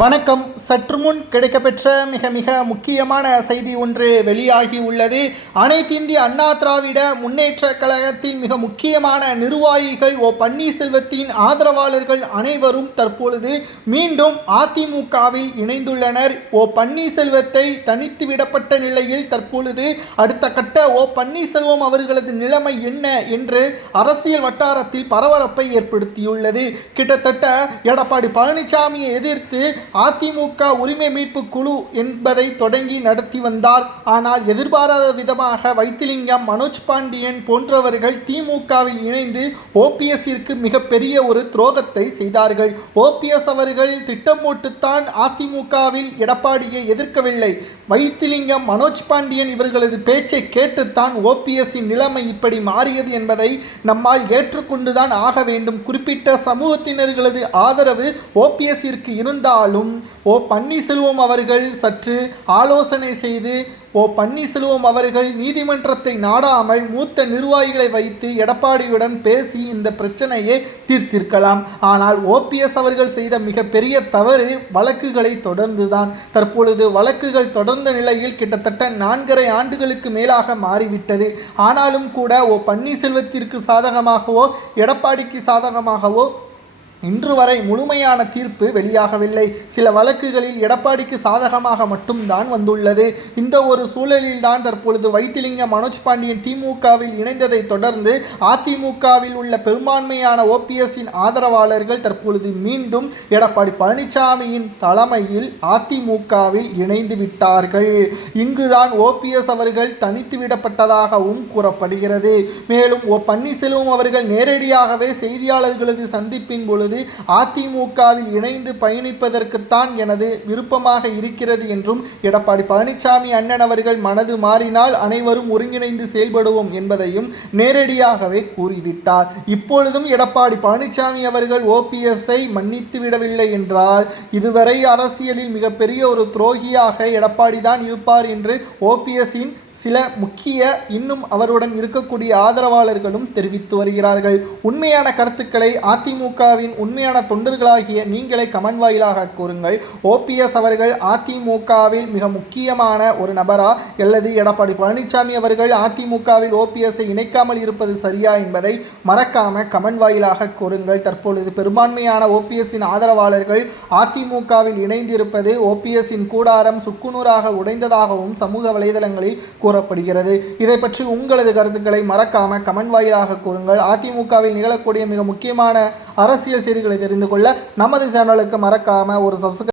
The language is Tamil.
வணக்கம். சற்று முன் கிடைக்கப்பெற்ற மிக மிக முக்கியமான செய்தி ஒன்று வெளியாகி உள்ளது. அனைத்திந்திய அண்ணா திராவிட முன்னேற்ற கழகத்தின் மிக முக்கியமான நிர்வாகிகள் பன்னீர்செல்வத்தின் ஆதரவாளர்கள் அனைவரும் தற்பொழுது மீண்டும் அதிமுகவில் இணைந்துள்ளனர். பன்னீர்செல்வத்தை தனித்து விடப்பட்ட நிலையில் தற்பொழுது அடுத்த கட்ட பன்னீர்செல்வம் அவர்களது நிலைமை என்ன என்று அரசியல் வட்டாரத்தில் பரபரப்பை ஏற்படுத்தியுள்ளது. கிட்டத்தட்ட எடப்பாடி பழனிசாமியை எதிர்த்து அதிமுக உரிமை மீட்பு குழு என்பதை தொடங்கி நடத்தி வந்தார். ஆனால் எதிர்பாராத விதமாக வைத்திலிங்கம், மனோஜ் பாண்டியன் போன்றவர்கள் திமுகவில் இணைந்து ஓபிஎஸ்ஸிற்கு மிகப்பெரிய ஒரு துரோகத்தை செய்தார்கள். ஓபிஎஸ் அவர்கள் திட்டம் போட்டுத்தான் அதிமுகவில் எடப்பாடியை எதிர்க்கவில்லை. வைத்திலிங்கம், மனோஜ் பாண்டியன் இவர்களது பேச்சை கேட்டுத்தான் ஓபிஎஸ்ஸின் நிலைமை இப்படி மாறியது என்பதை நம்மால் ஏற்றுக்கொண்டுதான் ஆக வேண்டும். குறிப்பிட்ட சமூகத்தினர்களது ஆதரவு ஓபிஎஸ்ஸிற்கு இருந்தாலும் பன்னீர்செல்வம் அவர்கள் சற்று ஆலோசனை செய்து பன்னீர்செல்வம் அவர்கள் நீதிமன்றத்தை நாடாமல் மூத்த நிர்வாகிகளை வைத்து எடப்பாடியுடன் பேசி இந்த பிரச்சனையை தீர்த்திருக்கலாம். ஆனால் ஓபிஎஸ் அவர்கள் செய்த மிகப்பெரிய தவறு வழக்குகளை தொடர்ந்துதான். தற்பொழுது வழக்குகள் தொடர்ந்த நிலையில் கிட்டத்தட்ட 4.5 ஆண்டுகளுக்கு மேலாக மாறிவிட்டது. ஆனாலும் கூட பன்னீர்செல்வத்திற்கு சாதகமாகவோ எடப்பாடிக்கு சாதகமாகவோ இன்று வரை முழுமையான தீர்ப்பு வெளியாகவில்லை. சில வழக்குகளில் எடப்பாடிக்கு சாதகமாக மட்டும்தான் வந்துள்ளது. இந்த ஒரு சூழலில் தான் தற்பொழுது வைத்திலிங்கம், மனோஜ் பாண்டியன் திமுகவில் இணைந்ததை தொடர்ந்து அதிமுகவில் உள்ள பெரும்பான்மையான ஓபிஎஸ்ஸின் ஆதரவாளர்கள் தற்பொழுது மீண்டும் எடப்பாடி பழனிசாமியின் தலைமையில் அதிமுகவில் இணைந்து விட்டார்கள். இங்குதான் ஓபிஎஸ் அவர்கள் தனித்து விடப்பட்டதாகவும் கூறப்படுகிறது. மேலும் பன்னீர்செல்வம் அவர்கள் நேரடியாகவே செய்தியாளர்களது சந்திப்பின் பொழுது அதிமுகவில் இணைந்து பயணிப்பதற்குத்தான் எனது விருப்பமாக இருக்கிறது என்றும் எடப்பாடி பழனிசாமி அண்ணன் அவர்கள் மனது மாறினால் அனைவரும் ஒருங்கிணைந்து செயல்படுவோம் என்பதையும் நேரடியாகவே கூறிவிட்டார். இப்பொழுதும் எடப்பாடி பழனிசாமி அவர்கள் ஓபிஎஸ்ஐ மன்னித்து விடவில்லை என்றால் இதுவரை அரசியலில் மிகப்பெரிய ஒரு துரோகியாக எடப்பாடி தான் இருப்பார் என்று ஓபிஎஸ்ஸின் சில முக்கிய இன்னும் அவருடன் இருக்கக்கூடிய ஆதரவாளர்களும் தெரிவித்து வருகிறார்கள். உண்மையான கருத்துக்களை அதிமுகவின் உண்மையான தொண்டர்களாகிய நீங்களே கமெண்ட் வாயிலாக கூறுங்கள். ஓபிஎஸ் அவர்கள் அதிமுகவில் மிக முக்கியமான ஒரு நபரா அல்லது எடப்பாடி பழனிசாமி அவர்கள் அதிமுகவில் ஓபிஎஸ்ஐ இணைக்காமல் இருப்பது சரியா என்பதை மறக்காம கமெண்ட் வாயிலாக கூறுங்கள். தற்பொழுது பெரும்பான்மையான ஓபிஎஸ்ஸின் ஆதரவாளர்கள் அதிமுகவில் இணைந்திருப்பது ஓபிஎஸ்ஸின் கூடாரம் சுக்குநூறாக உடைந்ததாகவும் சமூக வலைதளங்களில் கூறப்படுகிறது. இதை பற்றி உங்களது கருத்துக்களை மறக்காம கமெண்ட் வாயிலாக கூறுங்கள். அதிமுகவில் நிகழக்கூடிய மிக முக்கியமான அரசியல் செய்திகளை தெரிந்து கொள்ள நமது சேனலுக்கு மறக்காம ஒரு சப்ஸ்கிரைப்